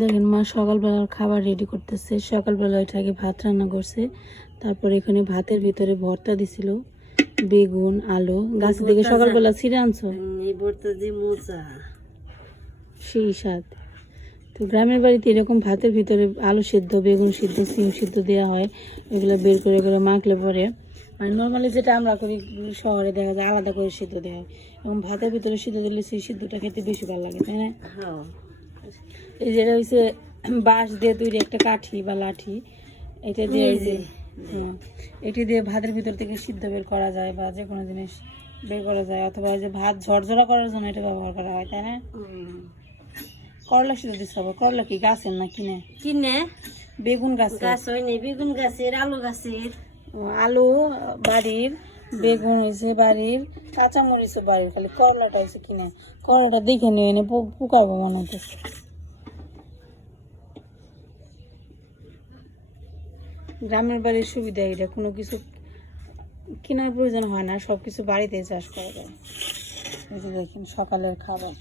দেখেন মা সকালবেলার খাবার রেডি করতেছে। সকালবেলা এটাকে ভাত রান্না করছে, তারপর এখানে ভাতের ভিতরে ভর্তা দিছিল, বেগুন আলু গাছ থেকে সকালবেলা ছিঁড়ে আনছো, সেই স্বাদ। তো গ্রামের বাড়িতে এরকম ভাতের ভিতরে আলু সিদ্ধ, বেগুন সিদ্ধ, সিম সিদ্ধ দেওয়া হয়, ওইগুলো বের করে করে মাখলে পরে, মানে নর্মালি যেটা আমরা করি শহরে দেখা যায় আলাদা করে সিদ্ধ দেওয়া হয়, এবং ভাতের ভিতরে সিদ্ধ দিলে সেই সিদ্ধটা খেতে বেশি ভালো লাগে, তাই না? এই যেটা হচ্ছে বাঁশ দিয়ে তৈরি একটা কাঠি বা লাঠি, এটা দিয়ে এটি দিয়ে ভাতের ভিতর থেকে সিদ্ধ বের করা যায় বা যে কোনো জিনিস বের করা যায়, অথবা যে ভাত ঝরঝরা করার জন্য এটা ব্যবহার করা হয়, তাই না? করলা সিদ্ধ দিতে হবে। করলা কি গাছের না কিনে? কিনে। বেগুন গাছ হয়নি, বেগুন গাছের, আলু গাছের। আলু বাড়ির, বেগুন হয়েছে বাড়ির, কাঁচামরিচও বাড়ির, খালি করলাটা হয়েছে কিনে। করলাটা দেখে নিয়ে এনে পুকাবো মনে হতেছে। গ্রামের বাড়ির সুবিধা এটা, কোনো কিছু কেনার প্রয়োজন হয় না, সব কিছু বাড়িতেই চাষ করা যায়। এই যে দেখেন সকালের খাবার।